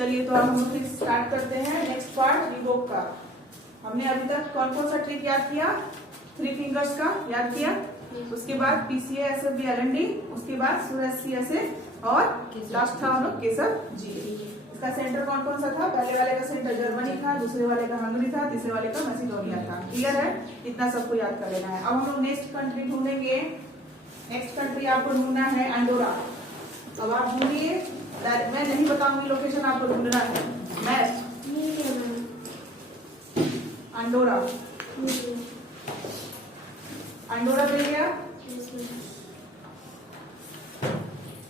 चलिए तो अब हम लोग स्टार्ट करते हैं नेक्स्ट पार्ट रिवोक का। हमने अभी तक कौन कौन सा ट्रिक याद किया? 3 फिंगर्स का याद किया, उसके बाद पीसीए एसएफ एलएनडी, उसके बाद सुरेसियसे और लास्ट था हम लोग केसर जी। इसका सेंटर कौन कौन सा था? पहले वाले का सेंटर जर्मनी था, दूसरे वाले का हंगरी था, तीसरे वाले का मैसिडोनिया था। क्लियर है? इतना सबको याद कर लेना है। अब हम लोग नेक्स्ट कंट्री ढूंढेंगे। नेक्स्ट कंट्री आपको ढूंढना है अंडोरा। अब आप ढूंढिए, मैं नहीं बताऊंगी लोकेशन, आपको ढूंढना है। मैप अंडोरा, अंडोरा मिल गया?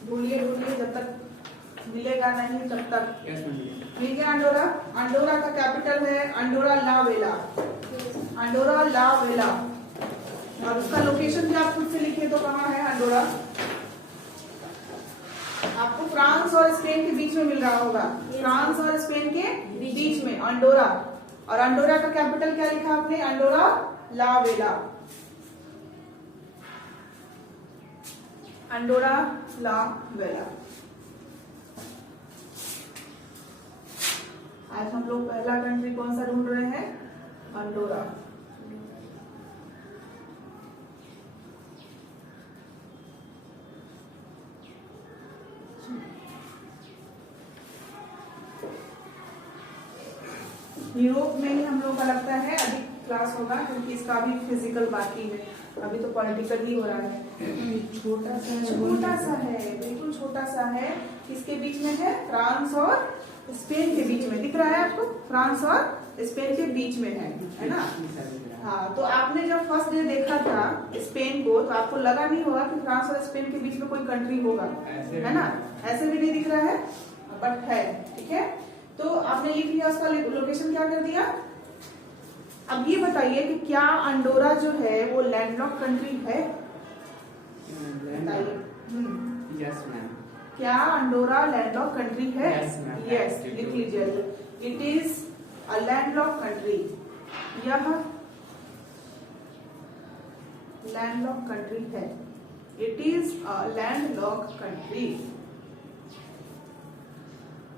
ढूंढिए ढूंढिए जब तक मिलेगा नहीं तब तक। मिल गया अंडोरा। अंडोरा का कैपिटल है अंडोरा ला वेला, अंडोरा ला वेला। और उसका लोकेशन भी आप खुद से लिखे तो कहाँ है अंडोरा? आपको फ्रांस और स्पेन के बीच में मिल रहा होगा। फ्रांस और स्पेन के बीच में अंडोरा। और अंडोरा का कैपिटल क्या लिखा आपने? अंडोरा ला वेला, अंडोरा ला वेला। आज हम लोग पहला कंट्री कौन सा ढूंढ रहे हैं? अंडोरा। यूरोप में ही हम लोग का लगता है अभी क्लास होगा, क्योंकि इसका भी फिजिकल बाकी है, अभी तो पॉलिटिकल ही हो रहा है। छोटा सा है, बिल्कुल छोटा सा है। किसके बीच में है? फ्रांस और स्पेन के बीच में। दिख रहा है आपको? फ्रांस और स्पेन के बीच में है ना? हाँ, तो आपने जब फर्स्ट डे देखा था स्पेन को तो आपको लगा नहीं होगा कि फ्रांस और स्पेन के बीच में कोई कंट्री होगा, है ना? ऐसे भी नहीं दिख रहा है, बट है। ठीक है, तो आपने लिख लिया, उसका लोकेशन क्या कर दिया। अब ये बताइए कि क्या अंडोरा जो है वो लैंडलॉक कंट्री है? बताइए। Yes ma'am. क्या अंडोरा लैंडलॉक कंट्री है? यस, लिख लीजिए। It is a landlock country. यह लैंडलॉक कंट्री है। It is a landlock country.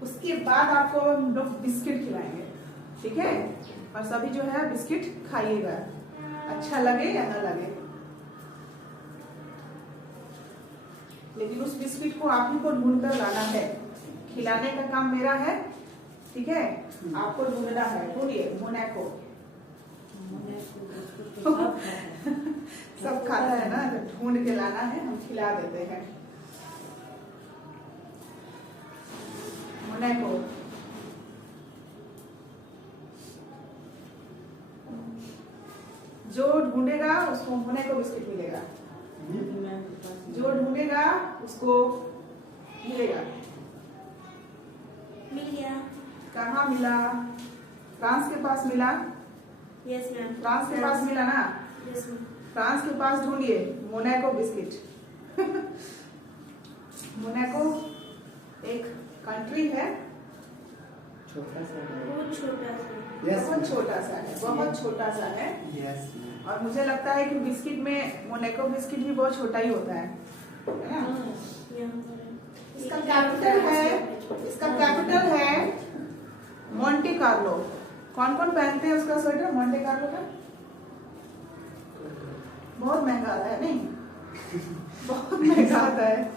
उसके बाद आपको हम लोग बिस्किट खिलाएंगे, ठीक है? और सभी जो है बिस्किट खाइएगा, अच्छा लगे या ना लगे, लेकिन उस बिस्किट को आप ही को ढूंढ कर लाना है। खिलाने का काम मेरा है, ठीक है? आपको ढूंढना है। ढूंढिए। मोनाको सब खाता है ना, ढूंढ के लाना है, हम खिला देते हैं। मोनाको, जो ढूंढेगा उसको मोनाको बिस्किट मिलेगा। जो ढूंढेगा उसको मिलेगा। मिल गया। कहाँ मिला? फ्रांस के पास मिला? Yes ma'am. फ्रांस के पास मिला ना? Yes ma'am. फ्रांस के पास ढूंढिए मोनाको बिस्किट। मोनाको एक कंट्री है, छोटा सा है। बहुत छोटा सा। बहुत छोटा सा है, बहुत छोटा सा है। यस। और मुझे लगता है कि बिस्किट में मोनाको बिस्किट भी बहुत छोटा ही होता है ना? इसका कैपिटल है, इसका कैपिटल है मोंटे कार्लो। कौन कौन पहनते हैं उसका स्वेटर मोंटे कार्लो का? बहुत महंगा आता है नहीं? बहुत महंगा आता है।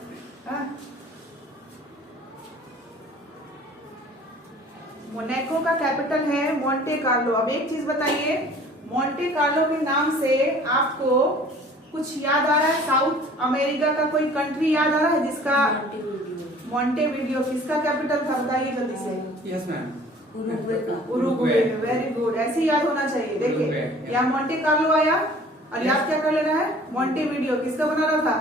हाँ? मोनाको का कैपिटल है मोंटे कार्लो। अब एक चीज बताइए, मोंटे कार्लो के नाम से आपको कुछ याद आ रहा है? साउथ अमेरिका का कोई कंट्री याद आ रहा है जिसका? मोंटेवीडियो। किसका कैपिटल था बताइए जल्दी से। Yes ma'am. Uruguay. Very good, ऐसे ही याद होना चाहिए। देखिए, यहाँ मोंटे कार्लो आया और याद क्या कर लेना है? मोंटेवीडियो। किसका बना रहा था?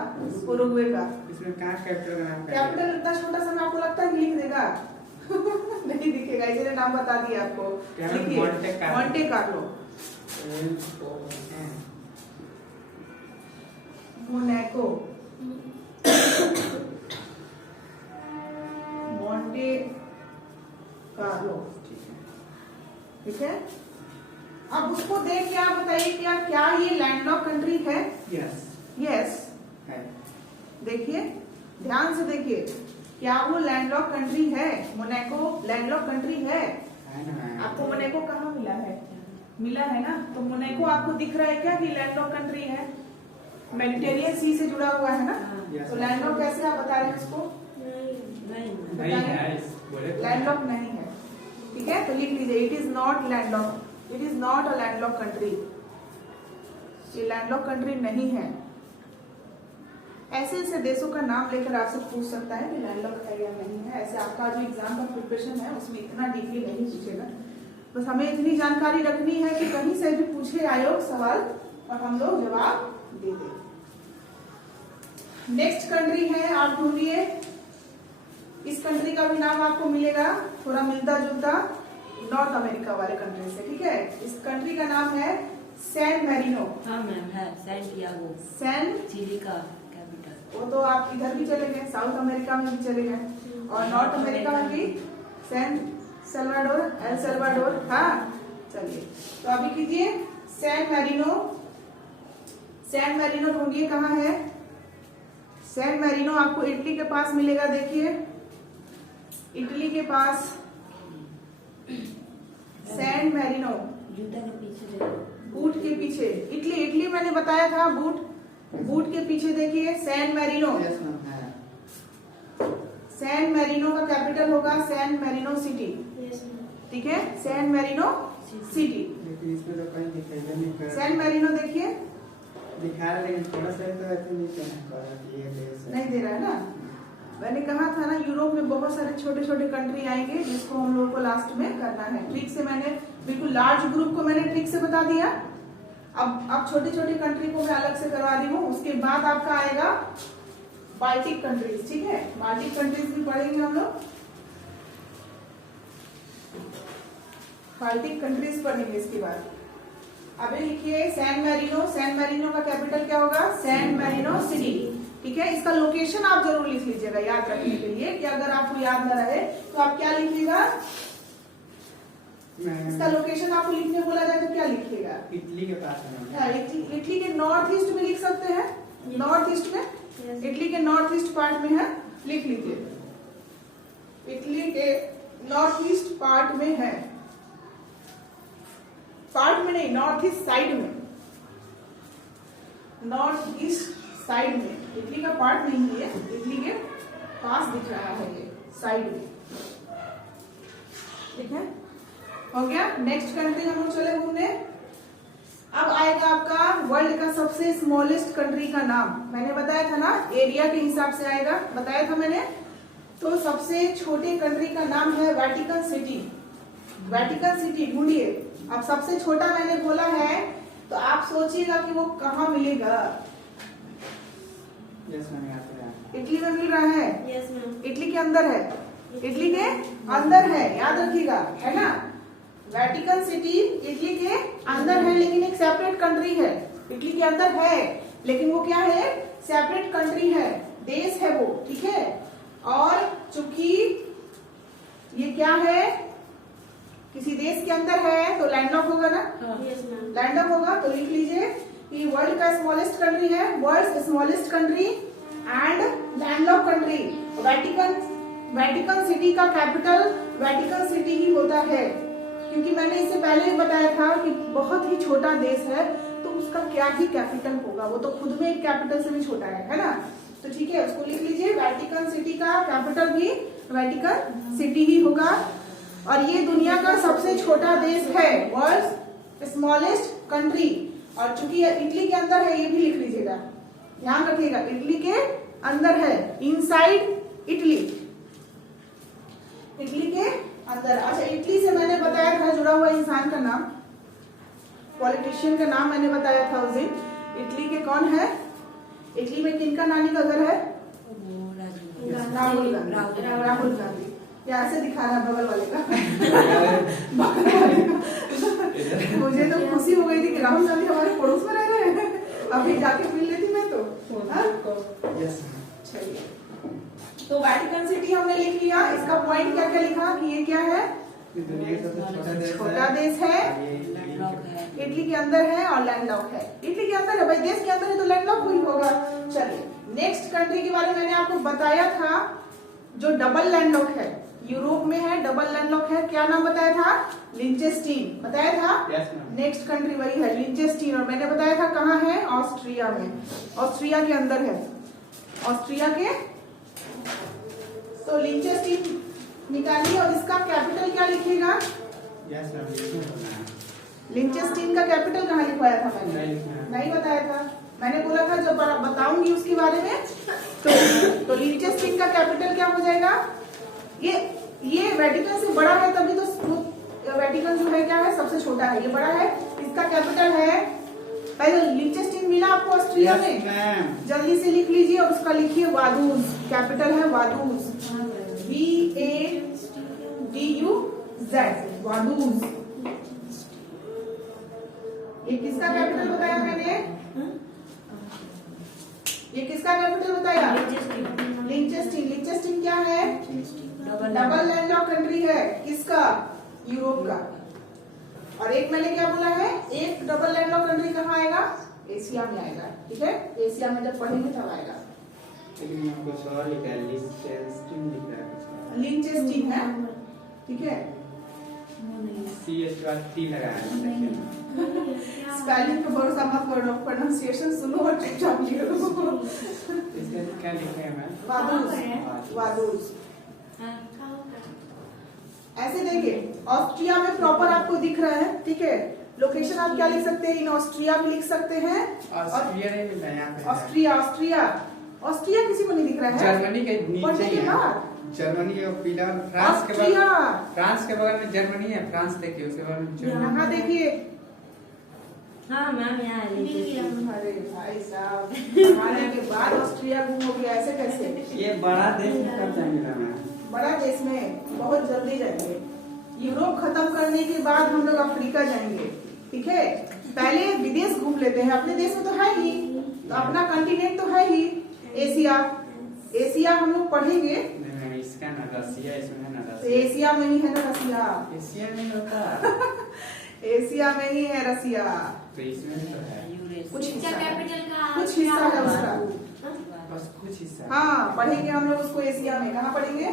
उरुग्वे का। इसमें कहाँ कैपिटल का नाम? कैपिटल इतना छोटा सा में आपको लगता है कि लिख देगा? नहीं दिखेगा, इसलिए नाम बता दिया आपको। लिखिए Monte Carlo. Monaco, Monte Carlo, ठीक है? अब उसको देख के आप बताइए क्या क्या ये लैंडलॉक कंट्री है? यस। यस। है। देखिए, ध्यान से देखिए। क्या वो लैंडलॉक कंट्री है? मोनाको लैंडलॉक कंट्री है? है ना मैम। आपको मोनाको कहाँ मिला है? मिला है ना? तो मोनाको आपको दिख रहा है क्या कि लैंडलॉक कंट्री है? मेडिटेरियन सी से जुड़ा हुआ है ना? Yes, तो ma'am. लैंडलॉक कैसे आप बता रहे हैं इसको? नहीं है बोले तो। लैंडलॉक नहीं है, ठीक है? तो लिख लीजिए it is not landlock, it is not a landlock country. ये लैंडलॉक कंट्री नहीं है। ऐसे ऐसे देशों का नाम लेकर आपसे पूछ सकता है कि लैंडलॉक है या नहीं है। ऐसे आपका जो एग्जाम का प्रिपरेशन है उसमें इतना डीपली नहीं पूछेगा। बस हमें इतनी जानकारी रखनी है कि कहीं से भी पूछे आयोग सवाल और हम लोग जवाब दे दें। नेक्स्ट कंट्री है, आप ढूंढिए। इस कंट्री का भी नाम आपको मिलेगा, थोड़ा मिलता जुलता नॉर्थ अमेरिका वाले कंट्री से, ठीक है? इस कंट्री का नाम है सैन मैरिनो। हाँ मैम है सैंटियागो, सैन, चिली का कैपिटल। वो तो आप इधर भी चले गए, साउथ अमेरिका में भी चले गए और नॉर्थ अमेरिका में भी सैन सल्वाडोर, एल सल्वाडोर। हाँ चलिए, तो अभी कीजिए सैन मैरिनो। सैन मैरिनो ढूंढिए कहाँ है। सैन मैरिनो आपको इटली के पास मिलेगा। देखिए इटली के पास सैन मैरिनो, जूता के पीछे देखो। बूट के पीछे। इटली, इटली मैंने बताया था, बूट, बूट के पीछे देखिए सैन मैरिनो। यस मैम है। सैन मैरिनो का कैपिटल होगा सैन मैरिनो सिटी, ठीक है? San Marino City. लेकिन इसमें तो कहीं दिखाई नहीं कर। सैन मैरिनो देखिए, दिखा रहा है लेकिन थोड़ा सा तो ऐसे नहीं कहना कर रहा ये देश है। नहीं दे रहा है ना? मैंने कहा था ना यूरोप में बहुत सारे छोटे छोटे कंट्री आएंगे जिसको हम लोगों को लास्ट में करना है। ट्रिक से मैंने बिल्कुल लार्ज ग्रुप को मैंने ट्रिक से बता दिया। अब छोटे छोटे कंट्री को मैं अलग से करवा रही हूँ। उसके बाद आपका आएगा बाल्टिक कंट्रीज, ठीक है? बाल्टिक कंट्रीज भी पढ़ेंगे हम लोग। बाल्टिक कंट्रीज पढ़ेंगे इसके बाद। अभी लिखिए सैन मैरिनो। सैन मैरिनो का कैपिटल क्या होगा? सैन मैरिनो सिटी, ठीक है? इसका लोकेशन आप जरूर लिख लीजिएगा याद रखने के लिए, कि अगर आपको याद न रहे तो आप क्या लिखिएगा? इसका लोकेशन आपको लिखने बोला जाए तो क्या लिखिएगा? इटली के पास है। हाँ, इटली के नॉर्थ ईस्ट में लिख सकते हैं। नॉर्थ ईस्ट में, इटली के नॉर्थ ईस्ट पार्ट में है, लिख लीजिए। इटली के नॉर्थ ईस्ट पार्ट में है। पार्ट में नहीं, नॉर्थ ईस्ट साइड में, नॉर्थ ईस्ट साइड में। इटली का पार्ट नहीं है, इटली के पास दिख रहा है, ये साइड में, ठीक है? हो गया। नेक्स्ट कंट्री हम लोग चले घूमने। अब आएगा आपका वर्ल्ड का सबसे स्मॉलेस्ट कंट्री का नाम। मैंने बताया था ना, एरिया के हिसाब से आएगा, बताया था मैंने। तो सबसे छोटे कंट्री का नाम है वेटिकन सिटी। वेटिकन सिटी ढूंढिए। अब सबसे छोटा मैंने बोला है तो आप सोचिएगा कि वो कहाँ मिलेगा। यस मैम यहाँ पे है। इटली में मिल रहा है? Yes ma'am. इटली के अंदर है, इटली के अंदर है, याद रखिएगा, है ना? वेटिकन सिटी इटली के अंदर है, लेकिन एक सेपरेट कंट्री है। इटली के अंदर है लेकिन वो क्या है? सेपरेट कंट्री है, देश है वो, ठीक है? और चूंकि ये क्या है, किसी देश के अंदर है तो लैंडलॉक होगा ना? Yes ma'am. लैंडलॉक होगा तो लिख लीजिए कि वर्ल्ड का स्मॉलेस्ट कंट्री है, world smallest country and landlock country. Vatican City का कैपिटल वेटिकन सिटी ही होता है, क्योंकि मैंने इससे पहले भी बताया था कि बहुत ही छोटा देश है तो उसका क्या ही कैपिटल होगा, वो तो खुद में एक कैपिटल से भी छोटा है ना? तो ठीक है, उसको लिख लीजिए। वेटिकन सिटी का कैपिटल भी वेटिकन सिटी ही होगा। और ये दुनिया का सबसे छोटा देश है, वर्ल्ड स्मॉलेस्ट कंट्री। और चूंकि ये इटली के अंदर है, ये भी लिख लीजिएगा, ध्यान रखिएगा, इटली के अंदर है, इनसाइड इटली, इटली के अंदर। अच्छा, इटली से मैंने बताया था जुड़ा हुआ इंसान का नाम, पॉलिटिशियन का नाम मैंने बताया था उस दिन। इटली के कौन है? इटली में किनका नानी का घर है? राहुल गांधी। राहुल गांधी। या ऐसे दिखा रहा है बगल वाले का बगल वाले का। मुझे तो खुशी हो गई थी कि राहुल गांधी हमारे पड़ोस में रह रहे हैं, अभी जाके मिल लेती मैं तो। यस चलिए, तो वेटिकन सिटी हमने लिख लिया। इसका पॉइंट क्या क्या लिखा कि ये क्या है? दुनिया का सबसे छोटा देश है, इटली के अंदर है और लैंडलॉक है। इटली के अंदर है भाई, देश के अंदर है तो लैंडलॉक ही होगा। चलिए, नेक्स्ट कंट्री के बारे में मैंने आपको बताया था जो डबल लैंडलॉक है, यूरोप में है, डबल लैंडलॉक है, क्या नाम बताया था? लिंचेस्टीन बताया था। Yes ma'am. नेक्स्ट कंट्री वही है लिंचेस्टीन, और मैंने बताया था कहाँ है? ऑस्ट्रिया में, ऑस्ट्रिया के अंदर है, ऑस्ट्रिया के। तो लिंचेस्टीन निकालिए और इसका कैपिटल क्या लिखिएगा? यस मैम, लिखना है। लिंचेस्टीन का कैपिटल कहाँ लिखवाया था मैंने? नहीं लिखना है। नहीं बताया था, मैंने बोला था जब बताऊंगी उसके बारे में। तो लिंचेस्टीन का कैपिटल क्या हो जाएगा? ये वेटिकन से बड़ा है, तभी तो वेटिकन जो है क्या है? सबसे छोटा है, ये बड़ा है, इसका कैपिटल है। पहले लिंचेस्टीन मिला आपको ऑस्ट्रिया में? Yes ma'am. जल्दी से लिख लीजिए और उसका लिखिए वादूज, कैपिटल है वादूज, VADUZ, वादूज। ये किसका कैपिटल बताया मैंने? ये किसका कैपिटल बताया? लिंचेस्टीन। लिंचेस्टीन क्या है? डबल लैंडलॉक कंट्री है, किसका? यूरोप का। और एक मैंने क्या बोला है? एक डबल लैंडलॉक कंट्री कहाँ आएगा? एशिया में आएगा, ठीक है? एशिया में जब पढ़ेंगे तब आएगा। लेकिन यहाँ कुछ और लिखा है, लिंचेस्टीन लिख रहा है कुछ। लिंचेस्टीन है, ठीक है? CS के बाद T लगाया है। स्पेलिंग पे भरोसा मत करो, प्रोनाउंसिएशन सुनो और चुपचाप लिखो। इसके क्या लिखा है मैम? वादूज, वादूज। ऐसे देखिए, ऑस्ट्रिया में प्रॉपर आपको दिख रहा है, ठीक है? लोकेशन आप क्या लिख सकते हैं? इन ऑस्ट्रिया भी लिख सकते हैं। ऑस्ट्रिया नहीं मिलता है यहाँ पे। ऑस्ट्रिया, ऑस्ट्रिया, ऑस्ट्रिया किसी को नहीं दिख रहा है? जर्मनी के नीचे पढ़ने ही के है। बाद जर्मनी के पीला, फ्रांस के ऑस्ट्रिया, बगल, फ्रांस के बगल में जर्मनी है। फ्रांस देखिए, उसके बगल में जर्मनी। यहाँ देखिए। हाँ मैम, यहाँ है लिंचेस्टीन। अरे भाई साहब, आने के बाद ऑस्ट्रिया घूम हो गया, ऐसे कैसे? ये बड़ा देश में कब जाएंगे मैम? बड़ा देश में बहुत जल्दी जाएंगे। यूरोप खत्म करने के बाद हम लोग अफ्रीका जाएंगे, ठीक है? पहले विदेश घूम लेते हैं, अपने देश में तो है ही, तो अपना कंटिनेंट तो है ही, एशिया। एशिया हम लोग पढ़ेंगे। नहीं मैम, इसका ना रसिया, इसमें है ना तो रसिया। एशिया में ही है ना रसिया? एशिया में होता। एशिया में ही है रसिया, तो इसमें भी तो है। कुछ हिस्सा है, कैपिटल का कुछ हिस्सा है उसका। बस कुछ हिस्सा। हाँ, पढ़ेंगे हम लोग उसको एशिया में। कहाँ पढ़ेंगे?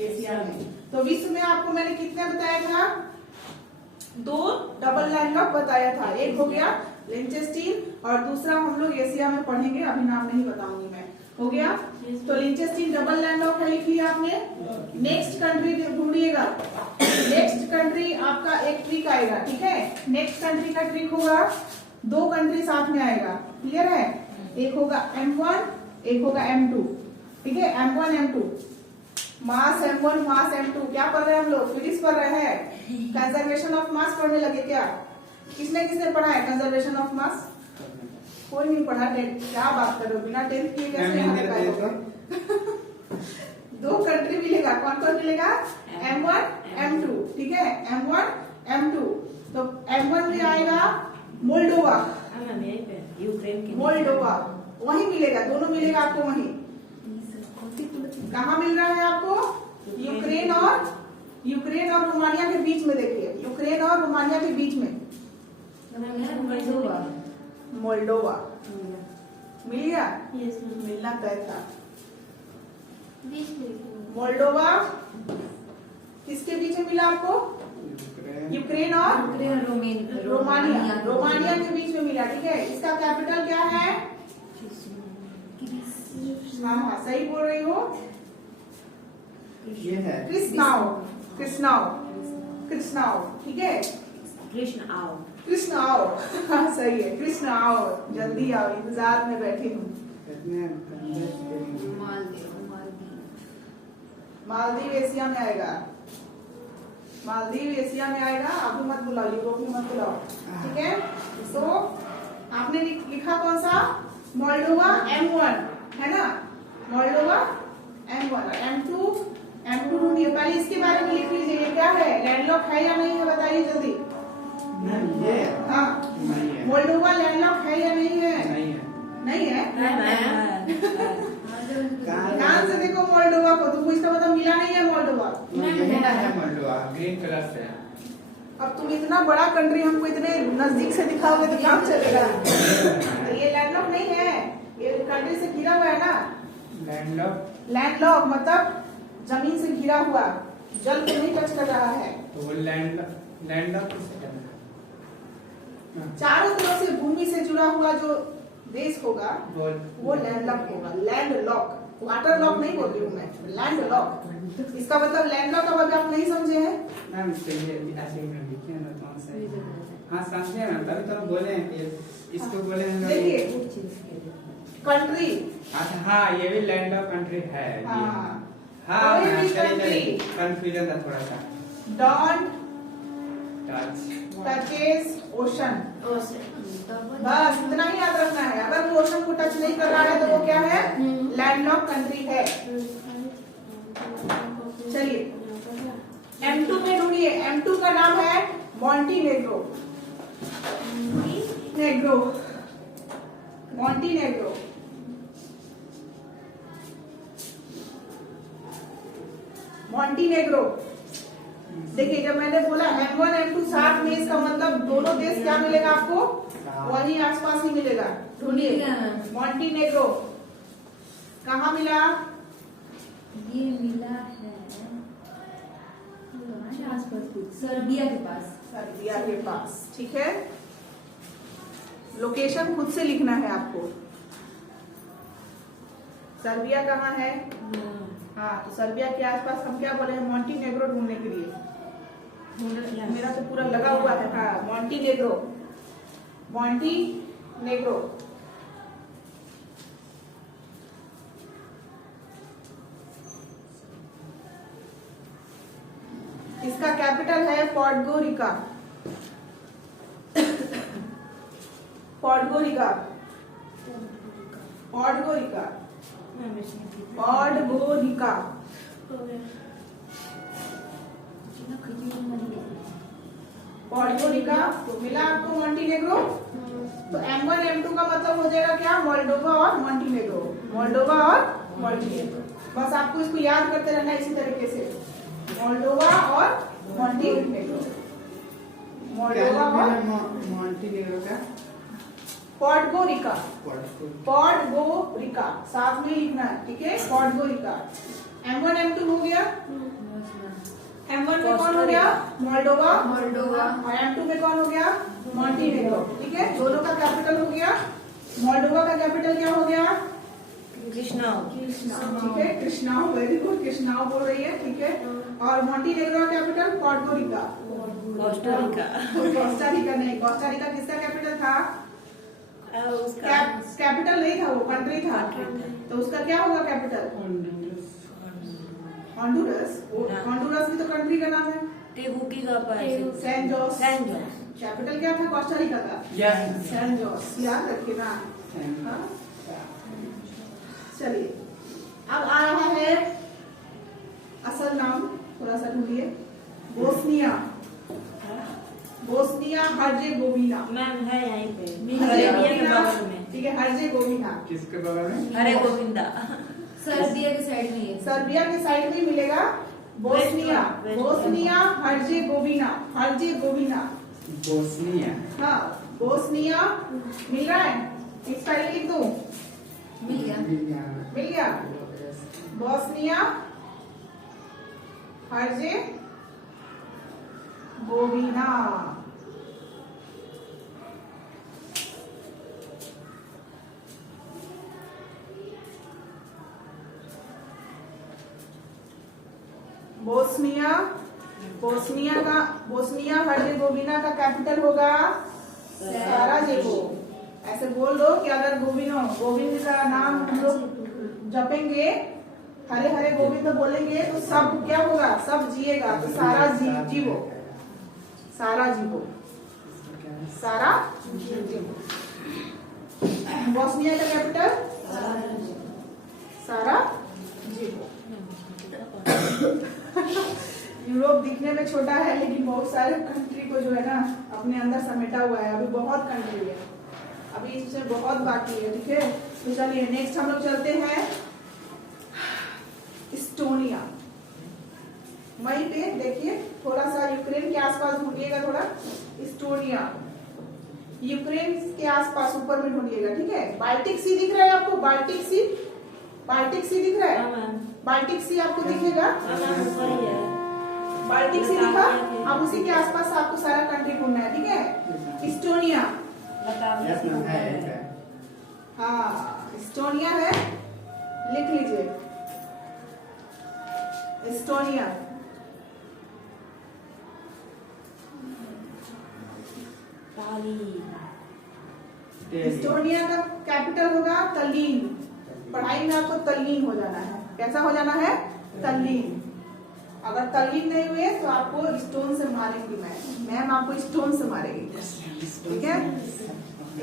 एशिया में। तो विश्व में आपको मैंने कितने बताया था? 2 डबल लैंडलॉक बताया था। एक हो गया लिंचेस्टीन और दूसरा हम लोग एशिया में पढ़ेंगे, अभी नाम नहीं बताऊंगी मैं। हो गया? तो लिंचेस्टीन डबल लैंडलॉक है, लिख लिया आपने। नेक्स्ट कंट्री ढूंढिएगा। नेक्स्ट कंट्री आपका एक ट्रिक आएगा, ठीक है? नेक्स्ट कंट्री का ट्रिक होगा 2 कंट्री साथ में आएगा, क्लियर है? एक होगा M1, एक होगा M2, ठीक है? M1 M2, मास M1 मास M2। क्या पढ़ रहे हैं हम लोग? फिजिक्स पढ़ रहे हैं। कंजर्वेशन ऑफ मास पढ़ने लगे क्या? किसने किसने पढ़ा है कंजर्वेशन ऑफ मास? कोई नहीं पढ़ा। क्या बात कर रहे हो, बिना 10th किए कैसे यहाँ तक आए हो? 2 कंट्री मिलेगा, कौन कौन मिलेगा? M1 M2, ठीक है? M1 M2। तो M1 में आएगा मोल्डोवा, यूक्रेन के मोल्डोवा वही मिलेगा, दोनों मिलेगा आपको वही। कहाँ मिल रहा है आपको? यूक्रेन और रोमानिया के बीच में। देखिए, यूक्रेन और रोमानिया के बीच में मोल्डोवा मिल गया। मिलना तय था। मोल्डोवा किसके बीच में मिला आपको? यूक्रेन और रोमानिया, रोमानिया के बीच में मिला, ठीक है? इसका कैपिटल क्या है? हाँ हाँ, सही बोल रही हो। ये है कृष्णाओ, कृष्णाओ, कृष्णाओ, ठीक है? कृष्ण आओ। कृष्ण आओ। हाँ सही है, कृष्ण आओ, जल्दी आओ, इंतजार में बैठी हूँ। मालदीव एशिया में आएगा, मालदीव एशिया में आएगा। अभी मत बुलाओ, यूरोप में मत बुलाओ, ठीक है? तो आपने लिखा कौन सा? मोल्डोवा M1 है ना? मोल्डोवा M1 और M2 ढूंढिए। पहले इसके बारे में लिख लीजिए, ये क्या है? लैंडलॉक है या नहीं है? बताइए जल्दी। नहीं है। हाँ, नहीं है। मोल्डोवा लैंडलॉक है या नहीं है? नहीं है। नहीं है? कहाँ ध्यान से देखो मोल्डोवा को, तुमको इसका मतलब मिला नहीं है मोल्डोवा। यही ना है मोल्डोवा, ग्रीन कलर से है। अब तुम इतना बड़ा कंट्री हमको इतने नजदीक से दिखाओगे तो काम चलेगा? तो ये लैंडलॉक नहीं है, ये कंट्री से घिरा हुआ है ना। लैंडलॉक लैंडलॉक मतलब जमीन से घिरा हुआ, जल को नहीं टच कर रहा है। तो वो लैंड लॉक किसे करना है? चारों तरफ से भूमि से जुड़ा हुआ जो देश होगा वो लैंडलॉक होगा। लैंडलॉक, वाटर लॉक नहीं बोल रही हूँ मैं, लैंडलॉक। इसका मतलब लैंडलॉक अब आप नहीं समझे हैं? मैम चलिए ऐसे ही मैं लिखे ना कौन सा। हाँ समझे मैम, तभी तो बोले हैं कि इसको बोले हैं। देखिए कंट्री, अच्छा हाँ ये भी लैंड ऑफ कंट्री है। हाँ हाँ कोई भी चलिए country कंफ्यूजन था थोड़ा सा। Don't touch touches ocean, ocean. बस इतना ही याद रखना है। अगर वो ओशन को टच नहीं कर रहा है तो वो क्या है? लैंडलॉक कंट्री है। चलिए M2 में ढूंढिए। M2 का नाम है मॉन्टीनेग्रो। नेग्रो, मॉन्टीनेग्रो। मॉन्टीनेग्रो। देखिए जब मैंने बोला M1 M2 साथ में, इसका मतलब दोनों देश क्या मिलेगा आपको? वही आसपास ही मिलेगा। ढूंढिए मॉन्टीनेग्रो कहाँ मिला? ये मिला है आसपास कुछ, सर्बिया के पास। सर्बिया के पास, ठीक है। लोकेशन खुद से लिखना है आपको। सर्बिया कहाँ है? हाँ, तो सर्बिया के आसपास हम क्या बोले हैं? मॉन्टीनेग्रो ढूंढने के लिए। मेरा तो पूरा लगा हुआ है। हाँ, मॉन्टीनेग्रो, मॉन्टीनेग्रो। इसका कैपिटल है Podgorica. Podgorica, Podgorica, Podgorica. Podgorica तो मिला आपको मॉन्टीनेग्रो। तो M1 M2 का मतलब हो जाएगा क्या? मोल्डोवा और मॉन्टीनेग्रो, मोल्डोवा और मॉन्टीनेग्रो। बस आपको इसको याद करते रहना इसी तरीके से, मोल्डोवा और मॉन्टीनेग्रो। मोल्डोवा और मॉन्टीनेग्रो का पॉडगोरिका, पॉडगोरिका साथ में लिखना है, ठीक है? पॉडगोरिका। M1 M2 हो गया। M1 में कौन हो गया? Moldova, Moldova. और M2 में कौन हो गया? मॉन्टीनेग्रो, ठीक है? दोनों का कैपिटल हो गया। मोल्डोवा का कैपिटल क्या हो गया? कृष्णा। ठीक है, कृष्णाओ। वेरी गुड, कृष्णाओ बोल रही है, ठीक है। और मॉन्टीनेग्रो का कैपिटल पॉडगोरिका। कोस्टारिका। कोस्टारिका नहीं, कोस्टारिका किसका कैपिटल था? उसका कैपिटल नहीं था, वो कंट्री था। तो उसका क्या होगा कैपिटल? हॉन्डुरस। हॉन्डुरस भी तो कंट्री का नाम है। टेहुकी का पास। San Jose. San Jose. Capital क्या था कोस्टारिका का? सैन जोस, याद रखिए ना। हाँ? चलिए अब आ रहा है असल नाम, थोड़ा सा ढूंढिए। Bosnia, Bosnia Herzegovina. मैम है यहीं पे, हर्जेगोविना सर्बिया के बगल में। ठीक है, हर्जेगोविना। किसके बगल में? हरे गोविंदा। सर्बिया के साइड में है। सर्बिया के साइड में मिलेगा Bosnia. West- Bosnia Herzegovina, Herzegovina. Bosnia. हाँ, बोस्निया मिल रहा है? इसका ये लिख दूं? मिल गया। मिल गया। Bosnia Herzegovina. Bosnia, Bosnia Herzegovina का कैपिटल होगा साराजेवो। ऐसे बोल दो कि अगर गोविंद का नाम हम लोग जपेंगे, हरे हरे गोविंद बोलेंगे तो सब क्या होगा? सब जिएगा। तो सारा जीवो, सारा जीवो, सारा जीवो। बोस्निया का कैपिटल सारा जीवो। यूरोप दिखने में छोटा है लेकिन बहुत सारे कंट्री को जो है ना अपने अंदर समेटा हुआ है। अभी बहुत कंट्री है, अभी इससे बहुत बाकी है, ठीक है? तो चलिए नेक्स्ट हम लोग चलते हैं इस्टोनिया। वहीं पे देखिए थोड़ा सा यूक्रेन के आसपास ढूंढिएगा, थोड़ा इस्टोनिया यूक्रेन के आसपास ऊपर में ढूंढिएगा, ठीक है? बाल्टिक सी दिख रहा है आपको? बाल्टिक सी, बाल्टिक सी दिख रहा है? बाल्टिक सी आपको दिखेगा, हाँ मैम ऊपर ही है। बाल्टिक सी दिखा। अब उसी के आसपास आपको सारा कंट्री घूमना है, ठीक है। इस्टोनिया, यस मैम है। हाँ इस्टोनिया है, लिख लीजिए इस्टोनिया। इस्टोनिया का कैपिटल होगा तल्लीन। पढ़ाई में आपको तल्लीन हो जाना है। कैसा हो जाना है? तल्लीन। अगर तल्लीन नहीं हुए तो आपको स्टोन से मारेंगी, मैम आपको स्टोन से मारेगी, ठीक है।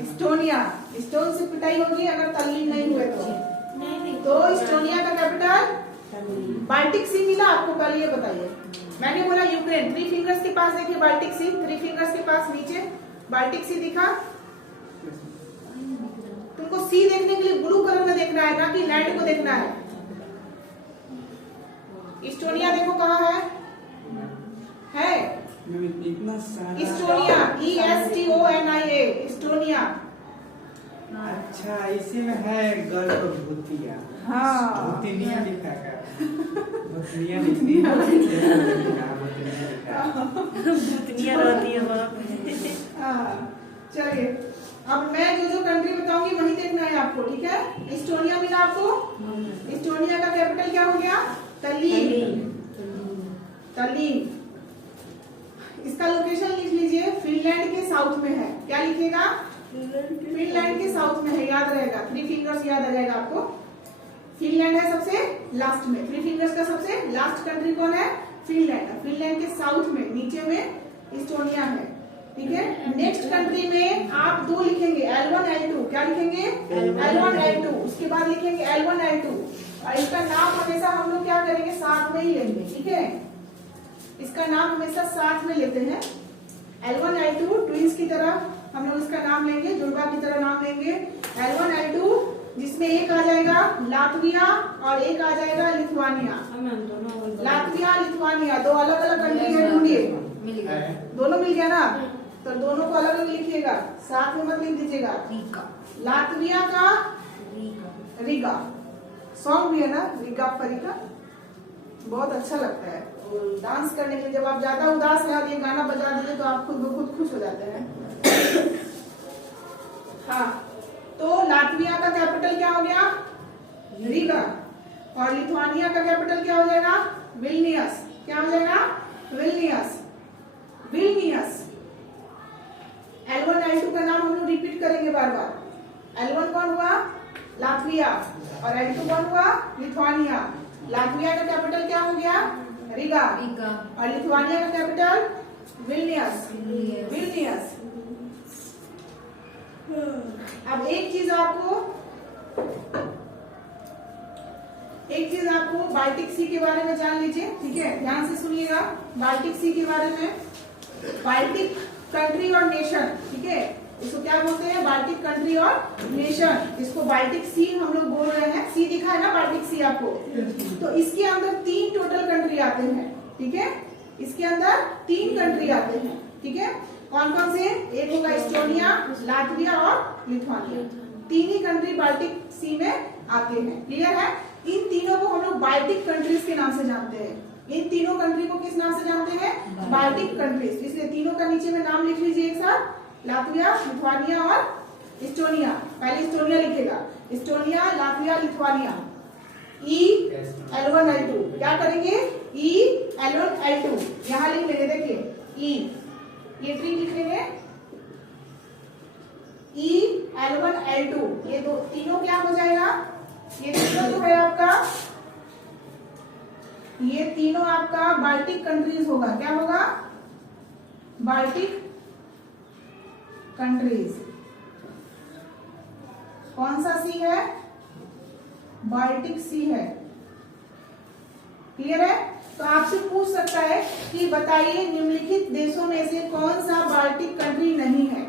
इस्टोनिया, स्टोन से पिटाई होगी अगर तल्लीन नहीं हुए तो इस्टोनिया का कैपिटल। बाल्टिक सी मिला आपको, पहले ये बताइए। मैंने बोला यूक्रेन, 3 फिंगर्स के पास देखिए बाल्टिक सी, 3 फिंगर्स के पास नीचे बाल्टिक सी दिखा। तुमको सी देखने के लिए ब्लू कलर में देखना है, ना कि लैंड को देखना है। इस्टोनिया देखो कहाँ है इतना सारा। Estonia, ESTONIA, Estonia. अच्छा इसी में है गर्भभूतिया। हाँ भूतिनिया लिखा है। भूतिनिया लिखी है। भूतनिया रहती है वहाँ पे। हाँ, चलिए अब मैं जो कंट्री बताऊंगी वही देखना है आपको, ठीक है। इस्टोनिया मिला आपको। इस्टोनिया का कैपिटल क्या हो गया? तल्लीन। तल्लीन। इसका लोकेशन लिख लीजिए, फिनलैंड के साउथ में है। क्या लिखेगा? फिनलैंड के साउथ में है, याद रहेगा। 3 फिंगर्स याद आ जाएगा आपको। फिनलैंड है सबसे लास्ट में। 3 फिंगर्स का सबसे लास्ट कंट्री कौन है? फिनलैंड। फिनलैंड के साउथ में नीचे में इस्टोनिया है, ठीक है। नेक्स्ट कंट्री में आप 2 लिखेंगे, L1 L2। क्या लिखेंगे? L1 L2। उसके बाद लिखेंगे L1 L2। और इसका नाम हमेशा हम लोग क्या करेंगे? साथ में ही लेंगे, ठीक है। इसका नाम हमेशा साथ में लेते हैं। L1 L2 ट्विंस की तरह हम लोग इसका नाम लेंगे, जुड़वा की तरह नाम लेंगे। L1 L2 जिसमें एक आ जाएगा लातविया और एक आ जाएगा लिथुआनिया। लातविया लिथुआनिया 2 अलग अलग कंट्री है, ढूंढिए। दोनों मिल गया ना, तो दोनों को अलग अलग लिखिएगा, साथ में मत लिख दीजिएगा। लातविया का रिगा, सॉन्ग भी है ना रिगा फरिका, बहुत अच्छा लगता है डांस करने के लिए। जब आप ज्यादा उदास हैं और ये गाना बजा दीजिए तो आप खुद ब खुद खुश हो जाते हैं। हाँ, तो लातविया का कैपिटल क्या हो गया? रिगा। और लिथुआनिया का कैपिटल क्या हो जाएगा? विल्नियस। क्या हो जाएगा? विल्नियस। विल्नियस। L1 L2 का नाम हम लोग रिपीट करेंगे बार बार। L1 कौन हुआ? लातविया। और L2 कौन हुआ? लिथुआनिया। लातविया का कैपिटल क्या हो गया? रिगा। और लिथुआनिया का कैपिटल विल्नियस। विल्नियस। अब एक चीज आपको बाल्टिक सी के बारे में जान लीजिए, ठीक है। ध्यान से सुनिएगा बाल्टिक सी के बारे में। बाल्टिक कंट्री और नेशन, ठीक है। इसको क्या बोलते हैं? बाल्टिक कंट्री और नेशन। इसको बाल्टिक सी हम लोग बोल रहे हैं। सी दिखा है ना बाल्टिक सी आपको? तो इसके अंदर 3 टोटल कंट्री आते हैं, ठीक है। इसके अंदर 3 कंट्री आते हैं, ठीक है। कौन कौन से? एक होगा इस्टोनिया, लातविया और लिथुआनिया। 3 ही कंट्री बाल्टिक सी में आते हैं, क्लियर है। इन तीनों को हम लोग बाल्टिक कंट्रीज के नाम से जानते हैं। इन तीनों कंट्री को किस नाम से जानते हैं? Baltic countries. इसलिए तीनों का नीचे में नाम लिख लीजिए एक साथ, लातविया, लिथुआनिया और इस्टोनिया। पहले इस्टोनिया लिखेगा, Estonia, Latvia, Lithuania. L1 L2 क्या करेंगे? L1 L2 यहाँ लिख लेंगे, देखिए ये ट्री लिख लेंगे। L1 L2 ये तीनों क्या हो जाएगा? ये तीनों जो है आपका, ये तीनों आपका बाल्टिक कंट्रीज होगा। क्या होगा? Baltic countries. कौन सा सी है? बाल्टिक सी है, क्लियर है। तो आपसे पूछ सकता है कि बताइए निम्नलिखित देशों में से कौन सा बाल्टिक कंट्री नहीं है?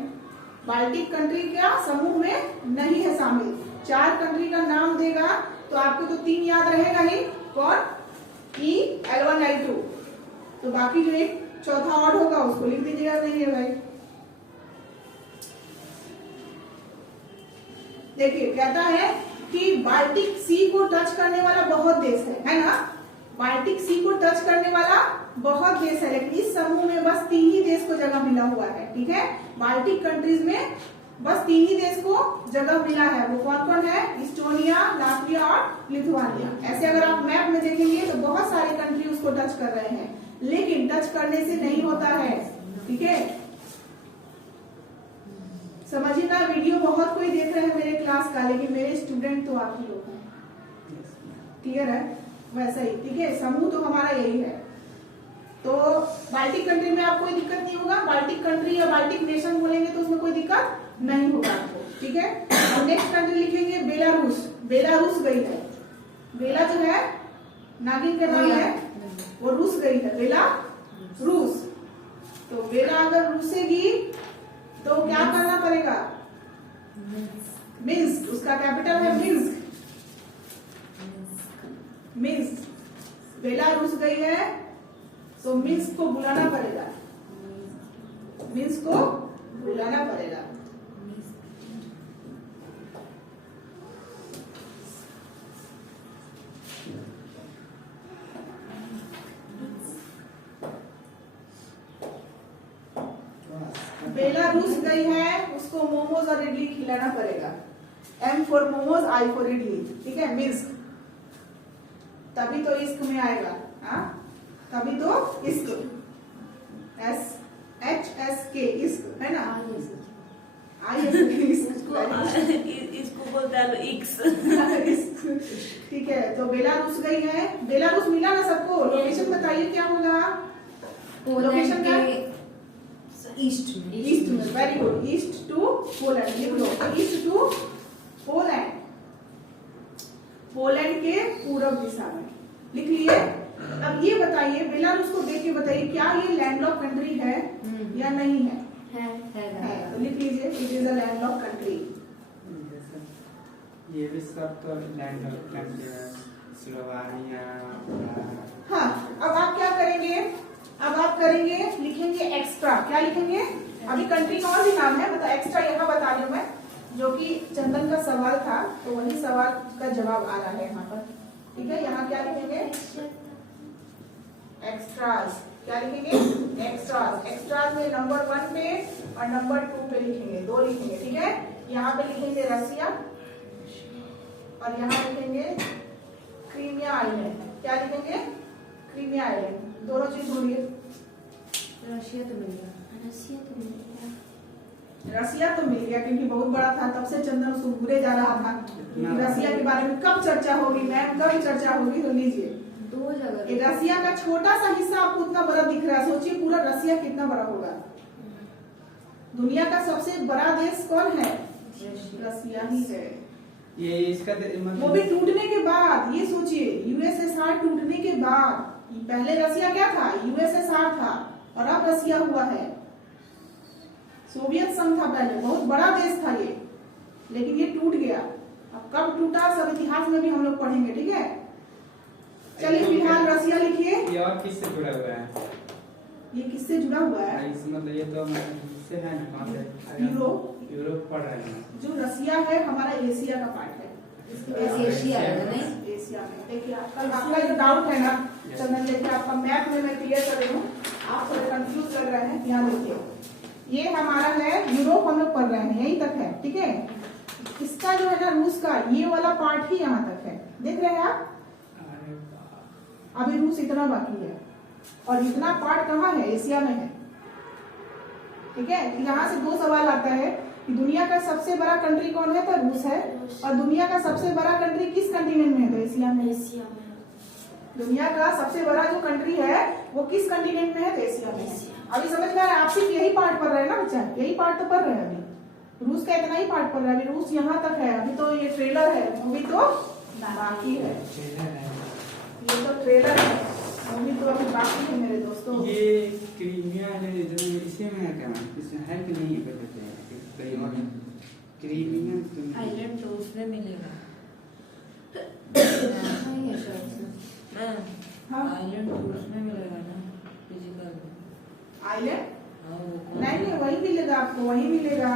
बाल्टिक कंट्री क्या समूह में नहीं है शामिल। 4 कंट्री का नाम देगा तो आपको तो 3 याद रहेगा ही। कौन? L1 L2। तो बाकी जो एक चौथा और होगा उसको लिख दीजिएगा, नहीं है भाई। देखिए कहता है कि बाल्टिक सी को टच करने वाला बहुत देश है ना। बाल्टिक सी को टच करने वाला बहुत देश है, लेकिन इस समूह में बस 3 ही देश को जगह मिला हुआ है। ठीक है, बाल्टिक कंट्रीज में बस 3 ही देश को जगह मिला है। वो कौन कौन है? इस्टोनिया, लाटविया और लिथुआनिया। ऐसे अगर आप मैप में देखेंगे तो बहुत सारे कंट्री उसको टच कर रहे हैं, लेकिन टच करने से नहीं होता है। ठीक है, समझिए ना, वीडियो बहुत कोई देख रहे हैं मेरे क्लास का, लेकिन मेरे स्टूडेंट तो आप ही लोग हैं। क्लियर है? वैसा ही। ठीक है, समूह तो हमारा यही है। तो बाल्टिक कंट्री में आप कोई दिक्कत नहीं होगा। बाल्टिक कंट्री या बाल्टिक नेशन बोलेंगे तो उसमें कोई दिक्कत नहीं होगा आपको। ठीक है, अब नेक्स्ट कंट्री लिखेंगे बेलारूस। बेलारूस गई है। बेला जो है नागिन का नाम है, वो रूस गई है। बेला रूस। तो बेला अगर रूसेगी तो क्या करना पड़ेगा? मिन्स्क। उसका कैपिटल है मिन्स्क। मिन्स्क। बेलारूस गई है तो मिन्स्क को बुलाना पड़ेगा। मिन्स्क को बुलाना पड़ेगा। बेलारूस गई है, उसको मोमोज और इडली खिलाना पड़ेगा। M for momos, I for idli. ठीक है, मिन्स्क। तभी तो इश्क में आएगा। हाँ, तभी तो इश्क। SHSK इश्क है ना। इसको बोलते हैं इक्स। ठीक है, तो बेलारूस गई है। बेलारूस मिला ना सबको? लोकेशन बताइए क्या होगा? लोकेशन क्या? ईस्ट ईस्ट में। Very good. East to Poland लिख लो। East to Poland. पोलैंड के पूर्व दिशा में लिख लिए। अब ये बताइए, बेलारूस को देख के बताइए क्या ये लैंडलॉक कंट्री है या नहीं है? है। तो लिख लीजिए, it is a landlock country. ये भी सब तो लैंडलॉक कंट्री है, स्लोवानिया। हाँ, अब आप क्या करेंगे? अब आप करेंगे, लिखेंगे एक्स्ट्रा। क्या लिखेंगे? अभी कंट्री का और भी नाम है, मतलब एक्स्ट्रा यहाँ बता रही हूँ मैं, जो कि चंदन का सवाल था, तो वही सवाल का जवाब आ रहा है यहाँ पर। ठीक है, यहाँ क्या लिखेंगे? एक्स्ट्रास। क्या लिखेंगे? एक्स्ट्रास। एक्स्ट्रास में नंबर 1 पे और नंबर 2 पे लिखेंगे, 2 लिखेंगे। ठीक है, यहाँ पे लिखेंगे रसिया और यहाँ लिखेंगे क्रीमिया आइलैंड। क्या लिखेंगे? Crimea island. दोनों चीज बोलिए। रशिया तो मिल गया। रसिया तो मिल गया क्योंकि बहुत बड़ा था, तब से चंदन उसको घूरे जा रहा था कि रसिया के बारे में कब चर्चा होगी मैम, कब चर्चा होगी। तो लीजिए, 2 जगह। ये रसिया का छोटा सा हिस्सा आपको उतना बड़ा दिख रहा है, सोचिए पूरा रसिया कितना बड़ा होगा। दुनिया का सबसे बड़ा देश कौन है? रसिया ही है। ये इसका वो भी टूटने के बाद। ये सोचिए, यूएसएसआर टूटने के बाद, पहले रसिया क्या था? यूएसएसआर था, और अब रसिया हुआ है। सोवियत संघ था पहले, बहुत बड़ा देश था ये, लेकिन ये टूट गया। अब कब टूटा सब इतिहास में भी हम लोग पढ़ेंगे। ठीक है, चलिए फिलहाल रसिया लिखिए। ये और किससे जुड़ा हुआ है? ये किससे जुड़ा हुआ है? मतलब ये तो इससे है ना, कहाँ से? यूरोप पड़ रहा है। जो रसिया है हमारा एशिया का पार्ट है। एशिया है नहीं? एशिया में। देखिए आपका जो डाउट है ना चंदन, देखिए आपका मैप में मैं क्लियर कर रही हूँ, आप थोड़े कंफ्यूज लग रहे हैं। यहाँ देखिए, ये हमारा है यूरोप, हम लोग पढ़ रहे हैं, यहीं तक है। ठीक है, इसका जो है ना रूस का ये वाला पार्ट ही यहाँ तक है, देख रहे हैं आप। अभी रूस इतना बाकी है, और इतना पार्ट कहाँ है? एशिया में है। ठीक है, यहाँ से 2 सवाल आता है कि दुनिया का सबसे बड़ा कंट्री कौन है? तो रूस है। और दुनिया का सबसे बड़ा कंट्री किस कंटिनेंट में है? तो एशिया में। दुनिया का सबसे बड़ा जो कंट्री है वो किस कंटिनेंट में है? तो एशिया में। अभी समझ में आ रहा है? आप सिर्फ यही पार्ट पढ़ रहे हैं ना बच्चा, यही पार्ट तो पढ़ रहे हैं अभी। रूस का इतना ही पार्ट पढ़ रहा है, अभी रूस यहाँ तक है। अभी तो ये ट्रेलर है, मूवी तो बाकी है। ये तो ट्रेलर है, मूवी तो अभी बाकी है मेरे दोस्तों। ये क्रीमिया है, इसी में है क्या? इसमें है कि नहीं पता है? कहीं और क्रीमिया आइलैंड तो उसमें मिलेगा। नहीं है शायद से। हाँ, आइलैंड तो उसमें मिलेगा ना, फिजिकल आइलैंड में। नहीं, वही मिलेगा आपको, वही मिलेगा।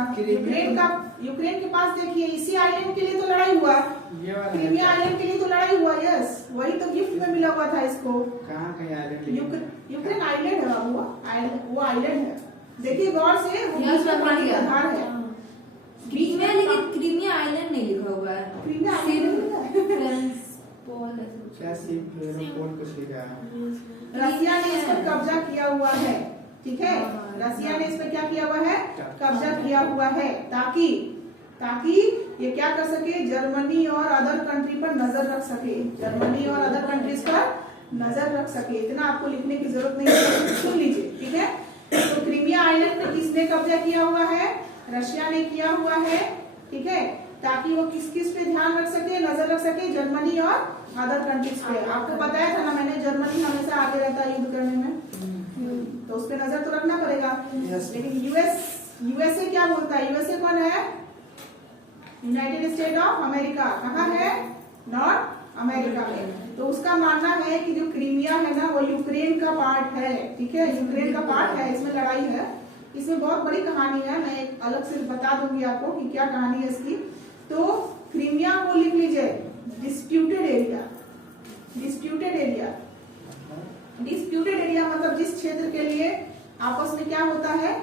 यूक्रेन के पास देखिए, इसी आइलैंड के लिए तो लड़ाई हुआ। ये वाला क्रीमिया आइलैंड के लिए तो लड़ाई हुआ। यस, वही तो गिफ्ट में मिला हुआ था इसको। कहाँ का आइलैंड? यूक्रेन आइलैंड है बाबू, वो आइलैंड है। देखिए गौर से, वो यस, बीच में पानी का धार है। बीच में, लेकिन क्रीमिया आइलैंड नहीं लिखा हुआ है। क्रीमिया आइलैंड है। फ्रांसपोल ऐसे कुछ। क्या सिर्फ कुछ लिखा है। रसिया ने इस पर कब्जा किया हुआ है, ठीक है। रसिया ने इस पर क्या किया हुआ है? कब्जा किया हुआ है, ताकि ये क्या कर सके, जर्मनी और अदर कंट्री पर नजर रख सके। जर्मनी और अदर कंट्रीज पर नजर रख सके। इतना आपको लिखने की जरूरत नहीं है, सुन लीजिए, ठीक है। तो क्रीमिया आइलैंड पर किसने कब्जा किया हुआ है? रशिया ने किया हुआ है, ठीक है, ताकि वो किस किस पे ध्यान रख सके, नजर रख सके, जर्मनी और अदर कंट्रीज पे। आपको बताया था ना मैंने, जर्मनी हमेशा आगे रहता है युद्ध करने में, तो उस पर नजर तो रखना पड़ेगा। लेकिन यूएसए क्या बोलता है? यूएसए कौन है? United state of America. कहाँ है? नॉर्थ अमेरिका में। तो उसका मानना है कि जो क्रीमिया है ना, वो यूक्रेन का पार्ट है, ठीक है, यूक्रेन का पार्ट है। इसमें लड़ाई है, इसमें बहुत बड़ी कहानी है, मैं एक अलग से बता दूंगी आपको कि क्या कहानी है इसकी। तो क्रीमिया को लिख लीजिए disputed area. Disputed area, disputed area मतलब जिस क्षेत्र के लिए आपस में क्या होता है,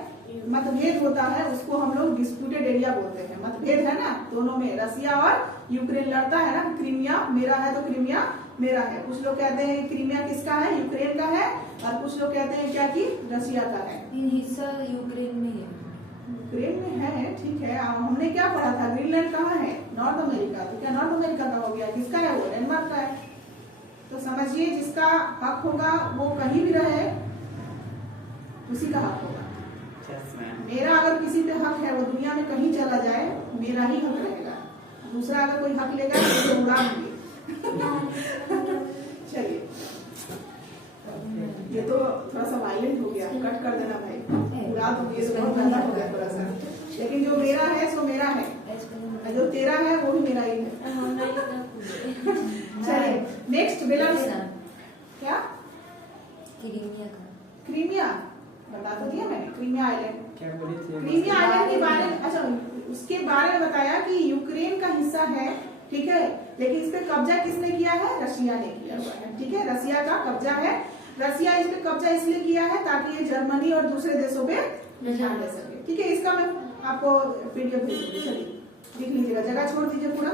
मतभेद होता है, उसको हम लोग डिस्प्यूटेड एरिया बोलते हैं। मतभेद है ना दोनों में, रसिया और यूक्रेन लड़ता है ना, क्रीमिया मेरा है तो क्रीमिया मेरा है। कुछ लोग कहते हैं क्रीमिया किसका है, यूक्रेन का है, और कुछ लोग कहते हैं क्या कि रसिया का है। हिस्सा यूक्रेन में है। यूक्रेन में है, ठीक है। अब हमने क्या पढ़ा था, ग्रीनलैंड कहाँ है? North America. तो क्या नॉर्थ अमेरिका का हो गया? किसका है वो? डेनमार्क का है। तो समझिए जिसका हक होगा वो कहीं भी रहे, उसी का हक होगा। मेरा अगर किसी पे हक है, वो दुनिया में कहीं चला जाए, मेरा ही हक रहेगा। दूसरा अगर कोई हक लेगा तो उड़ा देंगे। चलिए, ये तो थोड़ा सा वायलेंट हो गया, कट कर देना भाई, उड़ा दूंगी, तो बहुत ज्यादा हो गया थोड़ा सा। लेकिन जो मेरा है सो मेरा है, जो तेरा है वो भी मेरा ही है। चलिए नेक्स्ट, बेलारूस। क्या? क्रीमिया का। क्रीमिया बता तो दिया मैंने, क्रीमिया आइलैंड। क्या बोली थी? क्रीमिया आइलैंड के बारे में, अच्छा उसके बारे में बताया कि यूक्रेन का हिस्सा है, ठीक है, लेकिन इस पे कब्जा किसने किया है? रशिया ने किया हुआ है, ठीक है, रसिया का कब्जा है। रसिया इस पे कब्जा इसलिए किया है ताकि ये जर्मनी और दूसरे देशों पे ध्यान दे सके, ठीक है। इसका मैं आपको पीडीएफ भेज दूंगी, चलिए लिख लीजिएगा, जगह छोड़ दीजिए पूरा।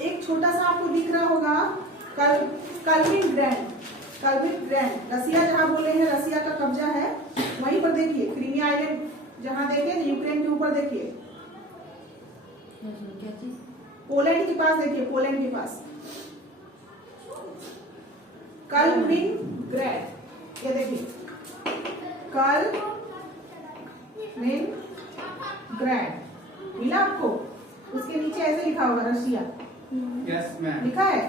एक छोटा सा आपको दिख रहा होगा, कलिनिंग्रैड। कलिनिंग्रैड रसिया जहाँ बोले हैं, रसिया का कब्जा है, वहीं पर देखिए क्रीमिया आइलैंड, जहाँ देखे यूक्रेन के ऊपर देखिए, क्या चीज? पोलैंड के पास देखिए, पोलैंड के पास कलिनिंग्रैड, ये देखिए कलिनिंग्रैड मिला आपको? उसके नीचे ऐसे लिखा होगा रसिया। यस मैम, लिखा है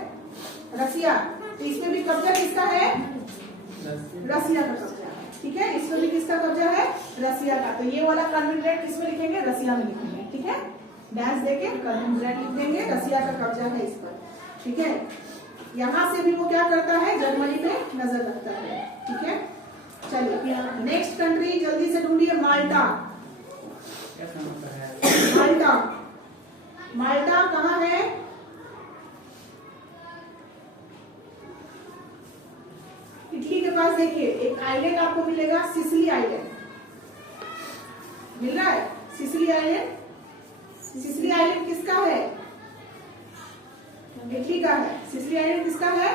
रसिया। तो इसमें भी कब्जा किसका है? रसिया का कब्जा है, ठीक है। इसमें भी किसका कब्जा है? रसिया का। तो ये वाला कलिनिंग्रैड किसमें लिखेंगे? रसिया में लिखेंगे, ठीक है। डैश देके कलिनिंग्रैड लिख देंगे, रसिया का कब्जा है इस पर, ठीक है। यहाँ से भी वो क्या करता है? जर्मनी पे नजर रखता है, ठीक है। चलिए नेक्स्ट कंट्री जल्दी से ढूंढिए, माल्टा। क्या समझता है? माल्टा, माल्टा कहाँ है? इटली के पास देखिए एक आइलैंड आपको मिलेगा, सिसिली आइलैंड मिल रहा है। सिसिली आइलैंड, सिसिली आइलैंड किसका है? इटली का है। सिसिली आइलैंड किसका है?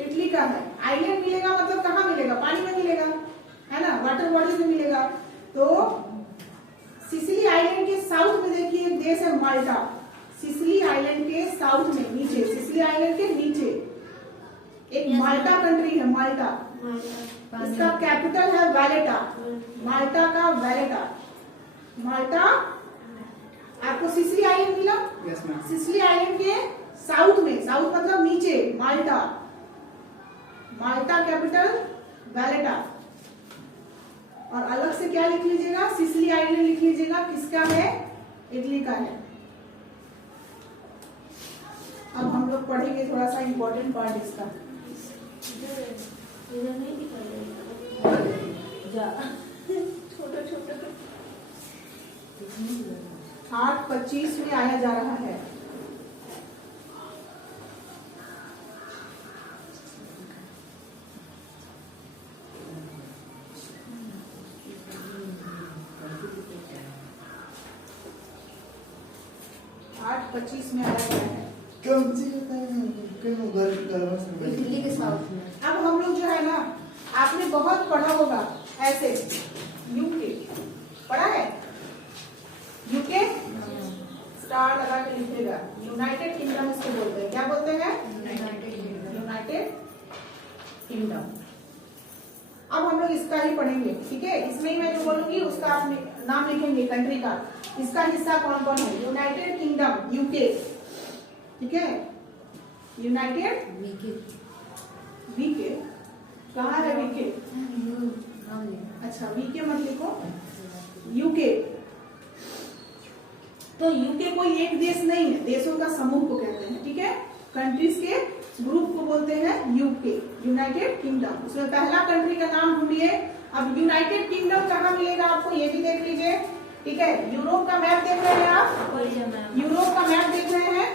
इटली का है। आइलैंड मिलेगा मतलब कहाँ मिलेगा? पानी में मिलेगा, है ना, वाटर बॉडीज में मिलेगा। तो सिसिली आइलैंड के साउथ में देखिए एक देश है माल्टा। सिसिली आइलैंड के साउथ में नीचे, सिसिली आइलैंड के नीचे एक माल्टा कंट्री है, माल्टा। इसका कैपिटल है वैलेटा, माल्टा का वैलेटा। माल्टा आपको सिसिली आइलैंड मिला? Yes ma'am. सिसिली आइलैंड के साउथ में, साउथ मतलब नीचे, माल्टा। माल्टा कैपिटल वैलेटा। और अलग से क्या लिख लीजिएगा? सिसिली आइलैंड लिख लीजिएगा। किसका है? इटली का है। अब हम लोग पढ़ेंगे थोड़ा सा इंपॉर्टेंट पार्ट इसका। इधर नहीं दिखा जा छोटा छोटा 8:25 में आया जा रहा है। आठ 25 में आया गया है। दिल्ली के साउथ में। अब हम लोग जो है ना, आपने बहुत पढ़ा होगा ऐसे, यूके पढ़ा है, यूके स्टार लगा के लिखेगा, यूनाइटेड किंगडम इसको बोलते हैं। क्या बोलते हैं? United kingdom. अब हम लोग इसका ही पढ़ेंगे, ठीक है। इसमें ही मैं जो बोलूंगी उसका आप नाम लिखेंगे कंट्री का। इसका हिस्सा कौन कौन है? यूनाइटेड किंगडम, यूके, ठीक है। यूनाइटेड वीके कहाँ है? वीके, अच्छा वीके मत लिखो, यूके। तो यूके कोई एक देश नहीं है, देशों का समूह को कहते हैं, ठीक है। कंट्रीज के ग्रुप को बोलते हैं यूके, यूनाइटेड किंगडम। उसमें पहला कंट्री का नाम ढूंढिए। अब यूनाइटेड किंगडम कहाँ मिलेगा आपको, ये भी देख लीजिए, ठीक है। यूरोप का मैप देख रहे हैं आप, यूरोप का मैप देख रहे हैं,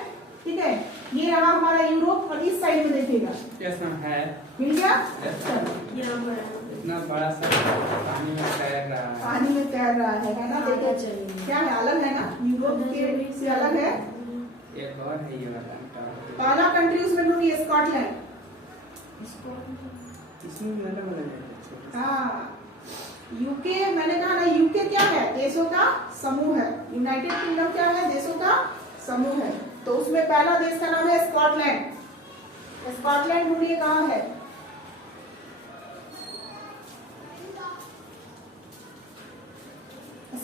ठीक है। ये रहा हमारा यूरोप और इस साइड में देखिएगा, यस मैम है, मिल गया। इतना बड़ा सा पानी में तैर रहा है। पानी में तैर रहा है ना। देखिए क्या है, अलग है ना, यूरोप के से अलग है। एक और है ये वाला। पहला कंट्री उसमें ढूंढिए, स्कॉटलैंड। इसमें भी अलग अलग है। हाँ, यूके मैंने कहा ना, यूके क्या है? देशों का समूह है। यूनाइटेड किंगडम क्या है? देशों का समूह है। तो उसमें पहला देश का नाम है स्कॉटलैंड। स्कॉटलैंड ढूंढिए कहाँ है?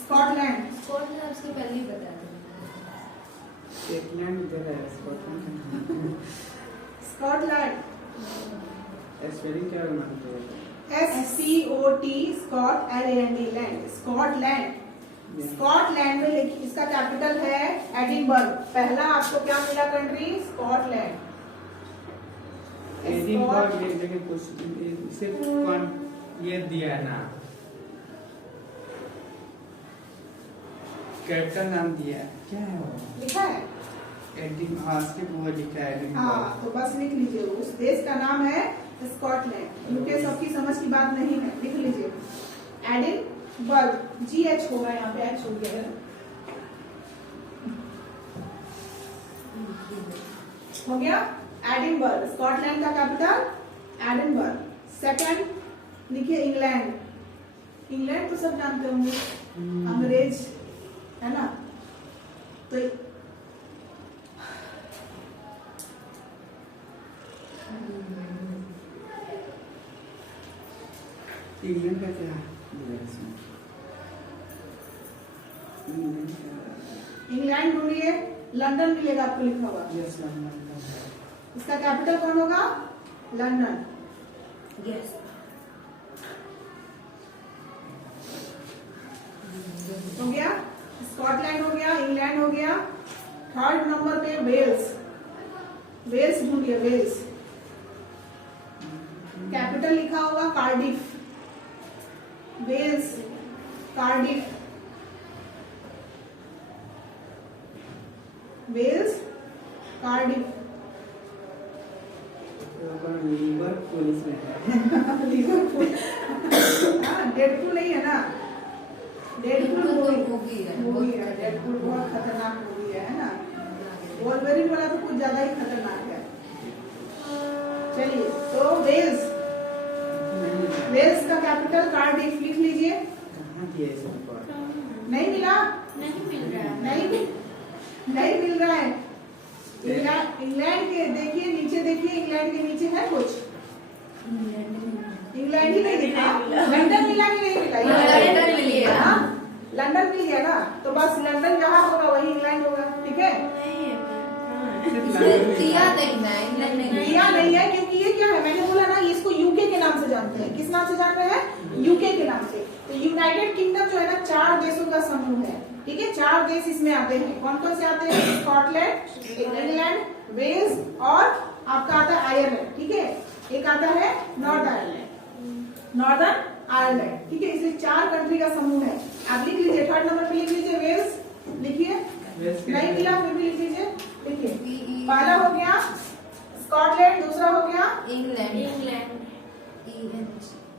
स्कॉटलैंड उसके पहले ही बता दें। स्कॉटलैंड इधर है, स्कॉटलैंड। स्कॉटलैंड स्पेलिंग क्या मानते हो? SCOT, Scot LAND, land, Scotland. Scotland में लिखिए, इसका कैपिटल है एडिनबर्ग। पहला आपको क्या मिला कंट्री? स्कॉटलैंड। एडिनबर्ग ये जगह कुछ इसे कौन ये दिया है ना, कैपिटल नाम दिया है, क्या है वो? लिखा है हाँ, सिर्फ वो लिखा है एडिनबर्ग। हाँ, तो बस लिख लीजिए, उस देश का नाम है स्कॉटलैंड। यूके सबकी समझ की बात नहीं है, लिख लीजिए एडिनबर्ग। GH होगा यहाँ पे, H हो गया है, हो गया एडिनबर्ग। स्कॉटलैंड का कैपिटल एडिनबर्ग। सेकंड लिखिए इंग्लैंड। इंग्लैंड तो सब जानते होंगे, अंग्रेज है ना। तो इंग्लैंड का क्या दिया है इसमें? इंग्लैंड ढूंढिए, लंदन मिलेगा आपको लिखा हुआ। यस मैम, लंदन है। इसका कैपिटल कौन होगा? लंदन। यस। हो गया, स्कॉटलैंड हो गया, इंग्लैंड हो गया। थर्ड नंबर पे वेल्स। वेल्स ढूंढिए, वेल्स। कैपिटल लिखा होगा Cardiff. Wales, Cardiff, Wales, Cardiff. Liverpool इसमें है। लिवरपूल, हाँ, डेडपूल नहीं है ना। डेडपूल मूवी है। मूवी है, डेडपूल बहुत खतरनाक मूवी है ना। वोल्वरिन वाला तो कुछ ज्यादा ही खतरनाक है। चलिए, तो वेल्स, वेल्स का कैपिटल कार्डिफ लिख लीजिए। कहाँ दिया है इसमें? नहीं मिला? नहीं मिल रहा है। नहीं मिल रहा है। इंग्लैंड के देखिए, नीचे देखिए, इंग्लैंड के नीचे है कुछ? इंग्लैंड ही नहीं दिखा। लंदन मिला कि नहीं मिला? लंदन मिल गया। हाँ, लंदन मिल गया ना, तो बस लंदन जहाँ होगा वही इंग्लैंड होगा, ठीक है। दिया नहीं है, इंग्लैंड नहीं दिया नहीं है, क्योंकि ये क्या है, मैंने बोला ना, ये इसको यूके के नाम से जानते हैं। किस नाम से जान रहे हैं? यूके के नाम से। तो यूनाइटेड किंगडम जो है ना, 4 देशों का समूह है, ठीक है। 4 देश इसमें आते हैं। कौन कौन से आते हैं? स्कॉटलैंड, इंग्लैंड, वेल्स और आपका आता है आयरलैंड, ठीक है। एक आता है नॉर्थ आयरलैंड, नॉर्दर्न आयरलैंड, ठीक है। इसलिए 4 कंट्री का समूह है। आप लिख लीजिए, थर्ड नंबर पे लिख लीजिए वेल्स, लिखिए, नहीं मिला फिर भी लिख लीजिए, लिखिए। पहला हो गया स्कॉटलैंड, दूसरा हो गया इंग्लैंड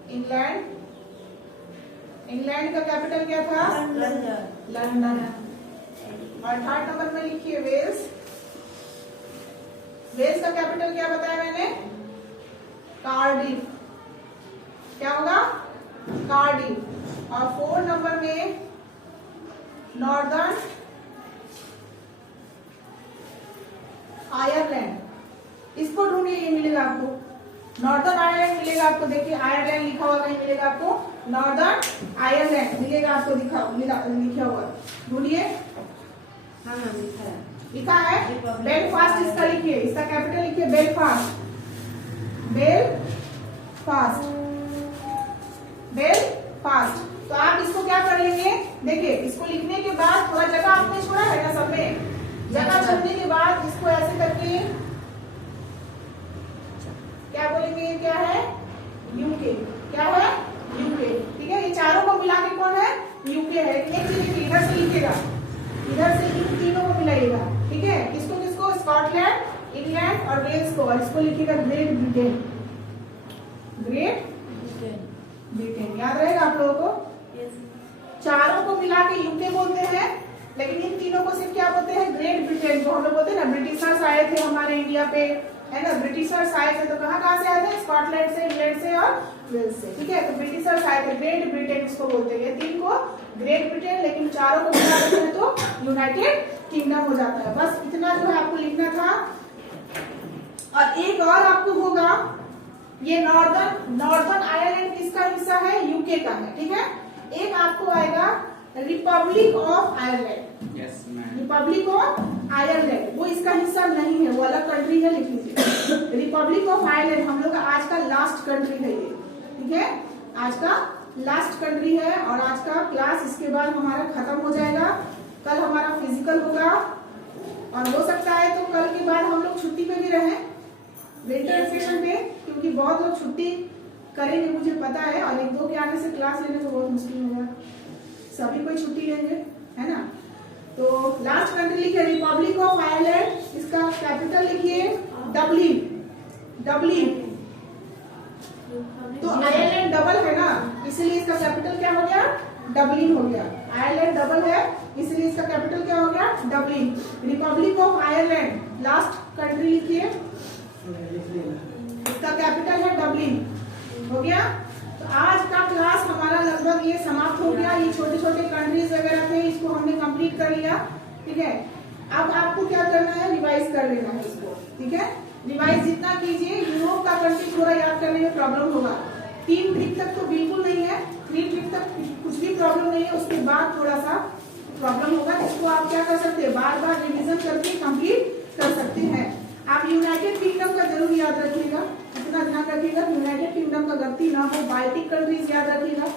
इंग्लैंड। इंग्लैंड का कैपिटल क्या था? लंदन। और थर्ड नंबर में लिखिए वेल्स। वेल्स का कैपिटल क्या बताया मैंने? कार्डिफ। क्या होगा? कार्डिफ। और 4 नंबर में नॉर्दर्न आयरलैंड, इसको ढूंढिए, ये मिलेगा आपको। नॉर्दर्न आयरलैंड मिलेगा आपको, देखिए आयरलैंड लिखा हुआ कहीं मिलेगा आपको, नॉर्दर्न आयरलैंड मिलेगा आपको, लिखा हुआ, ढूंढिए। हाँ मैम लिखा है। लिखा है बेलफास्ट, इसका लिखिए, इसका कैपिटल लिखिए बेलफास्ट। Belfast, Belfast. तो आप इसको क्या कर लेंगे, देखिए इसको लिखने के बाद थोड़ा जगह आपने छोड़ा है ना सब में, जगह छोड़ने के बाद इसको ऐसे करके क्या बोलेंगे, ये क्या है? यूके। क्या है? यूके, ठीक है। ये चारों को मिला के कौन है? यूके है। एक चीज लिखिए, इधर से लिखिएगा, इधर से इन तीनों को मिलाइएगा, ठीक है। किसको किसको? स्कॉटलैंड, इंग्लैंड और वेल्स को, और इसको लिखिएगा ग्रेट ब्रिटेन। ग्रेट ब्रिटेन, याद रहेगा आप लोगों को? चारों को मिला के यूके बोलते हैं, लेकिन इन तीनों को सिर्फ क्या बोलते हैं? Great Britain. जो हम लोग बोलते हैं ना, ब्रिटिशर्स आए थे हमारे इंडिया पे, है ना, ब्रिटिशर्स आए थे, तो कहाँ से आए थे? स्कॉटलैंड से, इंग्लैंड से और वेल्स से, ठीक है। तो ब्रिटिशर्स आए थे, ग्रेट ब्रिटेन इसको बोलते हैं। 3 को ग्रेट ब्रिटेन, लेकिन चारों को मिला देते हैं तो यूनाइटेड किंगडम हो जाता है। बस इतना जो है आपको लिखना था। और एक और आपको होगा, ये नॉर्दर्न आयरलैंड किसका हिस्सा है? यूके का है, ठीक है। एक आपको आएगा Republic of Ireland. Yes ma'am. Republic of Ireland वो इसका हिस्सा नहीं है, वो अलग कंट्री है, लिख लीजिए। रिपब्लिक ऑफ आयरलैंड हम लोग का आज का लास्ट कंट्री है ये, ठीक है। आज का लास्ट कंट्री है, और आज का क्लास इसके बाद हमारा खत्म हो जाएगा। कल हमारा फिजिकल होगा, और हो सकता है तो कल के बाद हम लोग छुट्टी पे भी रहें, विंटर वेकेशन पे, क्योंकि बहुत लोग छुट्टी करेंगे मुझे पता है, और 1-2 के आने से क्लास लेने तो बहुत मुश्किल होगा, सभी कोई छुट्टी लेंगे, है ना। तो लास्ट कंट्री लिखिए रिपब्लिक ऑफ आयरलैंड, इसका कैपिटल लिखिए डब्लिन। तो आयरलैंड डबल है ना, इसलिए इसका कैपिटल क्या हो गया? डब्लिन हो गया। आयरलैंड डबल है, इसलिए इसका कैपिटल क्या हो गया? Dublin. Republic of Ireland last country लिखिए, इसका कैपिटल है डब्लिन। हो गया। तो आज का क्लास हमारा लगभग ये समाप्त हो गया। ये छोटे छोटे कंट्रीज वगैरह थे, इसको हमने कंप्लीट कर लिया, ठीक है। अब आपको क्या करना है? रिवाइज कर लेना है इसको, ठीक है। रिवाइज जितना कीजिए, यूरोप का कंट्री थोड़ा याद करने में प्रॉब्लम होगा। 3 ट्रिक तक तो बिल्कुल नहीं है, 3 ट्रिक तक कुछ भी प्रॉब्लम नहीं है, उसके बाद थोड़ा सा प्रॉब्लम होगा। इसको आप क्या कर सकते हैं? बार बार रिविजन करके कंप्लीट कर सकते हैं। आप यूनाइटेड किंगडम का जरूर याद रखिएगा, इतना ध्यान रखिएगा यूनाइटेड किंगडम का गलती ना हो। बाल्टिक कंट्रीज याद रखिएगा।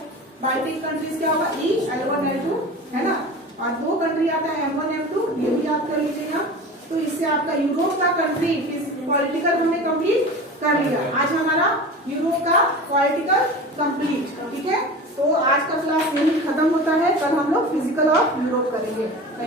बाल्टिक कंट्रीज क्या होगा? ई L1 L2, है ना। और 2 कंट्री आता है M1 M2, ये भी याद कर लीजिएगा। तो इससे आपका यूरोप का कंट्री पॉलिटिकल हमने कंप्लीट कर लिया। आज हमारा यूरोप का पॉलिटिकल कंप्लीट, ठीक है। तो आज का क्लास यही खत्म होता है, कल हम लोग फिजिकल ऑफ यूरोप करेंगे।